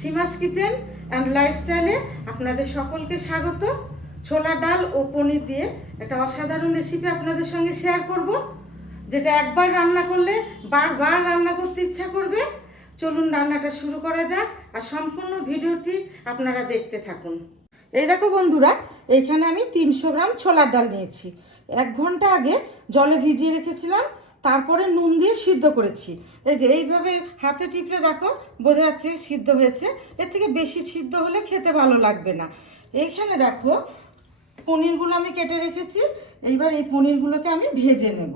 সীমাস kitchen and লাইফস্টাইলে আপনাদের সকলকে স্বাগত। ছোলার ডাল ও পনির দিয়ে একটা অসাধারণ রেসিপি আপনাদের সঙ্গে শেয়ার করব, যেটা একবার রান্না করলে বারবার রান্না করতে ইচ্ছা করবে। চলুন রান্নাটা শুরু করা যাক, আর সম্পূর্ণ ভিডিওটি আপনারা দেখতে থাকুন। এই দেখো বন্ধুরা, এইখানে আমি 300 গ্রাম ছোলার ডাল নিয়েছি। 1 ঘন্টা আগে জলে ভিজিয়ে রেখেছিলাম, তারপরে নুন দিয়ে সিদ্ধ করেছি। এই যে এইভাবে হাতে টিপলে দেখো বোঝা যাচ্ছে সিদ্ধ হয়েছে। এর থেকে বেশি সিদ্ধ হলে খেতে ভালো লাগবে না। এইখানে দেখো পনিরগুলো আমি কেটে রেখেছি। এইবার এই পনিরগুলোকে আমি ভেজে নেব।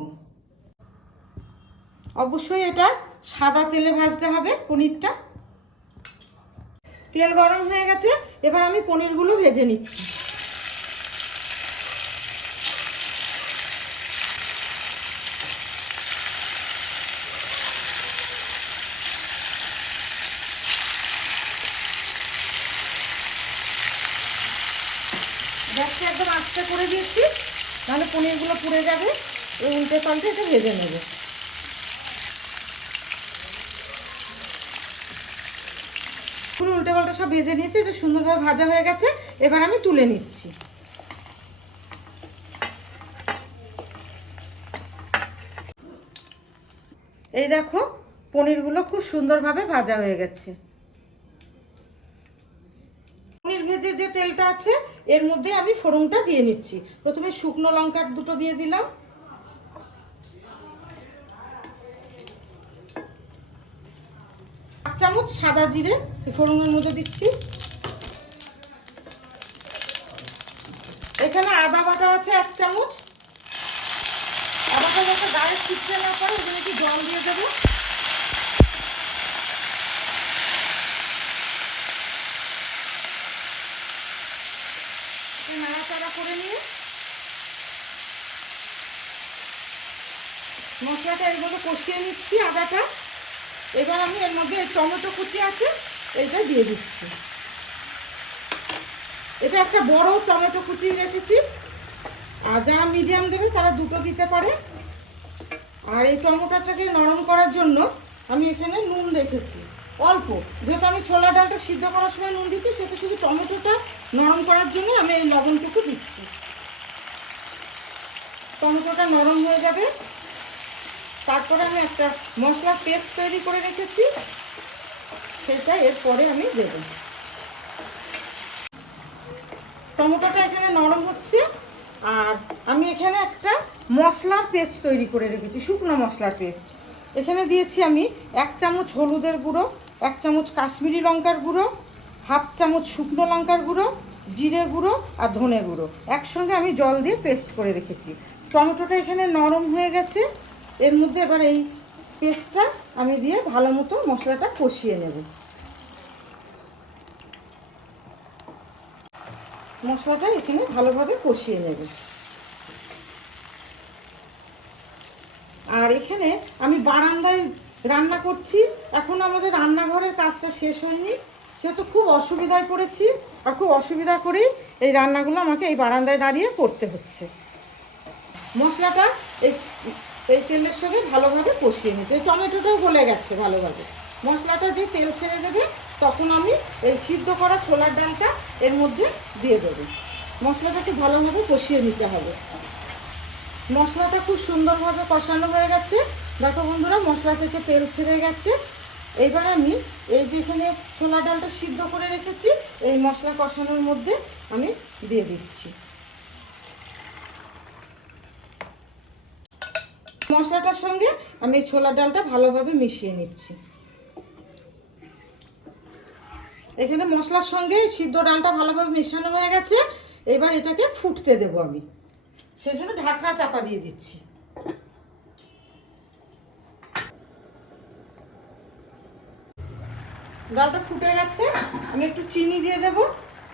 অবশ্যই এটা সাদা তেলে ভাজতে হবে পনিরটা। তেল গরম হয়ে গেছে, এবার আমি পনিরগুলো ভেজে নিচ্ছি। গ্যাসটা একদম আস্তে করে দিয়েছি, তাহলে পনিরগুলো পুড়ে যাবে। উল্টে পাল্টে এটা ভেজে নেবে। পুরো উল্টে পাল্টে সব ভেজে নিয়েছি, যে সুন্দরভাবে ভাজা হয়ে গেছে। এবার আমি তুলে নিচ্ছি। এই দেখো পনিরগুলো খুব সুন্দরভাবে ভাজা হয়ে গেছে। পনির ভেজে যে তেলটা আছে এর মধ্যে আমি ফোড়নটা দিয়ে নিচ্ছি। প্রথমে শুকনো লঙ্কা 2টো দিয়ে দিলাম, এক চামচ সাদা জিরে ফোড়নের মধ্যে দিচ্ছি। এখানে আদা বাটা আছে 1 চামচ। আদাটা যাতে গায়ে ছিটকে না পড়ে ওই জন্য একটু জল দিয়ে দেবো। নাড়াচাড়া করে নিয়ে মশলাটা এর মধ্যে কষিয়ে নিচ্ছি আদাটা। এবার আমি এর মধ্যে টমেটো কুচি আছে এইটা দিয়ে দিচ্ছি। এটা একটা বড় টমেটো কুচি রেখেছি, আর যারা মিডিয়াম দেবে তারা 2টো দিতে পারে। আর এই টমেটোটাকে নরম করার জন্য আমি এখানে নুন রেখেছি অল্প, যেহেতু আমি ছোলা ডালটা সিদ্ধ করার সময় নুন দিচ্ছি, সেটা শুধু টমেটোটা নরম করার জন্য আমি এই লবণটুকু দিচ্ছি। টমেটোটা নরম হয়ে যাবে, তারপরে আমি একটা মশলা পেস্ট তৈরি করে রেখেছি, সেটা এরপরে আমি দেব। টমেটোটা এখানে নরম হচ্ছে, আর আমি এখানে একটা মশলার পেস্ট তৈরি করে রেখেছি, শুকনো মশলার পেস্ট। এখানে দিয়েছি আমি 1 চামচ হলুদের গুঁড়ো, 1 চামচ কাশ্মীরি লঙ্কার গুঁড়ো, 1/2 চামচ শুকনো লঙ্কার গুঁড়ো, জিরে গুঁড়ো আর ধনে গুঁড়ো একসঙ্গে আমি জল দিয়ে পেস্ট করে রেখেছি। টমেটোটা এখানে নরম হয়ে গেছে, এর মধ্যে এবার এই পেস্টটা আমি দিয়ে ভালো মতো মশলাটা কষিয়ে নেব। মশলাটা এখানে ভালোভাবে কষিয়ে নেবে। আর এখানে আমি বারান্দায় রান্না করছি, এখন আমাদের রান্নাঘরের কাজটা শেষ হয়নি, সেহেতু খুব অসুবিধায় পড়েছি। আর খুব অসুবিধা করেই এই রান্নাগুলো আমাকে এই বারান্দায় দাঁড়িয়ে করতে হচ্ছে। মশলাটা এই এই তেলের সঙ্গে ভালোভাবে কষিয়ে নিচ্ছি। এই টমেটোটাও গলে গেছে ভালোভাবে। মশলাটা যে তেল ছেড়ে দেবে তখন আমি এই সিদ্ধ করা ছোলার ডালটা এর মধ্যে দিয়ে দেবো। মশলাটাকে ভালোভাবে কষিয়ে নিতে হবে। মশলাটা খুব সুন্দরভাবে কষানো হয়ে গেছে। দেখো বন্ধুরা, মশলা থেকে তেল ছেড়ে গেছে। এবার আমি এই যেখানে ছোলা ডালটা সিদ্ধ করে রেখেছি এই মশলা কষানোর মধ্যে আমি দিয়ে দিচ্ছি। মশলাটার সঙ্গে আমি এই ছোলা ডালটা ভালোভাবে মিশিয়ে নিচ্ছি। এখানে মশলার সঙ্গে সিদ্ধ ডালটা ভালোভাবে মেশানো হয়ে গেছে। এবার এটাকে ফুটতে দেবো আমি, সেই জন্য ঢাকনা চাপা দিয়ে দিচ্ছি। ডালটা ফুটে গেছে, আমি একটু চিনি দিয়ে দেব,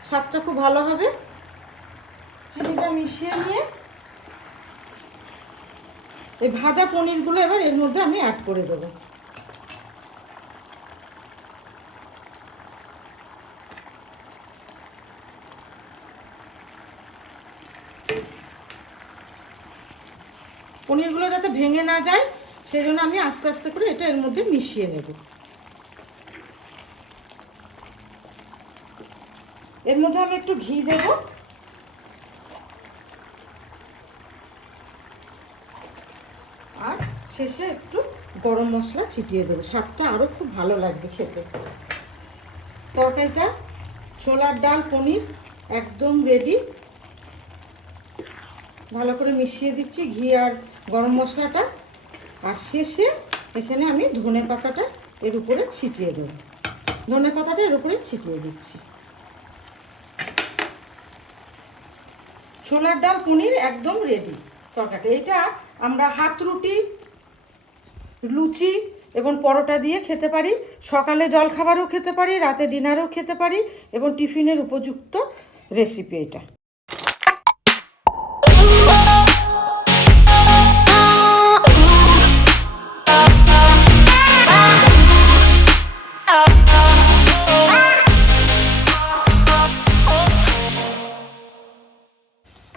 স্বাদটা খুব ভালো হবে। চিনিটা মিশিয়ে নিয়ে এই ভাজা পনিরগুলো এবার এর মধ্যে আমি অ্যাড করে দেবো। পনিরগুলো যাতে ভেঙে না যায় সেই জন্য আমি আস্তে আস্তে করে এটা এর মধ্যে মিশিয়ে নেব। এর মধ্যে আমি একটু ঘি দেব, আর শেষে একটু গরম মশলা ছিটিয়ে দেবো, স্বাদটা আরও খুব ভালো লাগবে খেতে। তরকারিটা ছোলার ডাল পনির একদম রেডি। ভালো করে মিশিয়ে দিচ্ছি ঘি আর গরম মশলাটা, আর শেষে এখানে আমি ধনে পাতাটা এর উপরে ছিটিয়ে দেবো। ধনে পাতাটা এর উপরে ছিটিয়ে দিচ্ছি। ছোলার ডাল পনির একদম রেডি তরকারিটা। এটা আমরা হাত রুটি, লুচি এবং পরোটা দিয়ে খেতে পারি, সকালে জলখাবারও খেতে পারি, রাতে ডিনারও খেতে পারি, এবং টিফিনের উপযুক্ত রেসিপি এটা।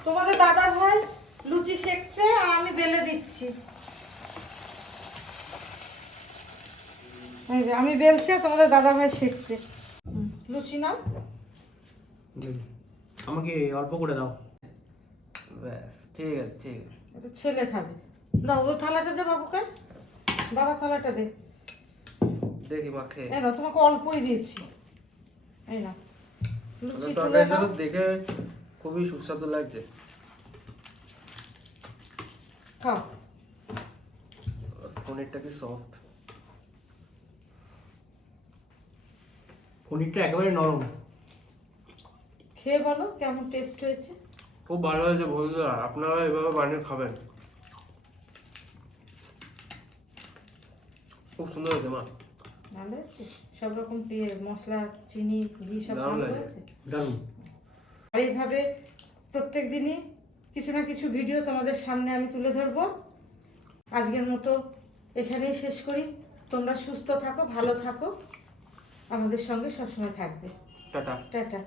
তোমাদের দাদা ভাই লুচি সেকছে আর আমি বেলে দিচ্ছি। এই যে আমি বেলছি আর তোমাদের দাদা ভাই সেকছে। লুচি নাও, আমাকে অল্প করে দাও। ব্যাস ঠিক আছে ঠিক আছে। এটা ছেলে খাবে। দাও ওই থালাটা দে বাবুকে, বাবা থালাটা দে। দেখি মাখে। এই না, তোমাকে অল্পই দিয়েছি। এই না লুচি তুলে তরকারিটা দাও। তো দেখে খুবই সুস্বাদু লাগছে। খাও। পনিরটা কি সফট, পনিরটা একেবারে নরম। খেয়ে বলো কেমন টেস্ট হয়েছে। খুব ভালো হয়েছে বন্ধুরা, আপনারা এভাবে বানিয়ে খাবেন। খুব সুন্দর হয়েছে মা। ভালো হয়েছে, সব রকম মশলা, চিনি, ঘি সব দারুণ ভালো লাগছে, হয়েছে। দারুণ। আর এইভাবে প্রত্যেক দিনই কিছু না কিছু ভিডিও তোমাদের সামনে আমি তুলে ধরবো। আজকের মতো এখানেই শেষ করি। তোমরা সুস্থ থাকো, ভালো থাকো, আমাদের সঙ্গে সবসময় থাকবে। টাটা। টাটা।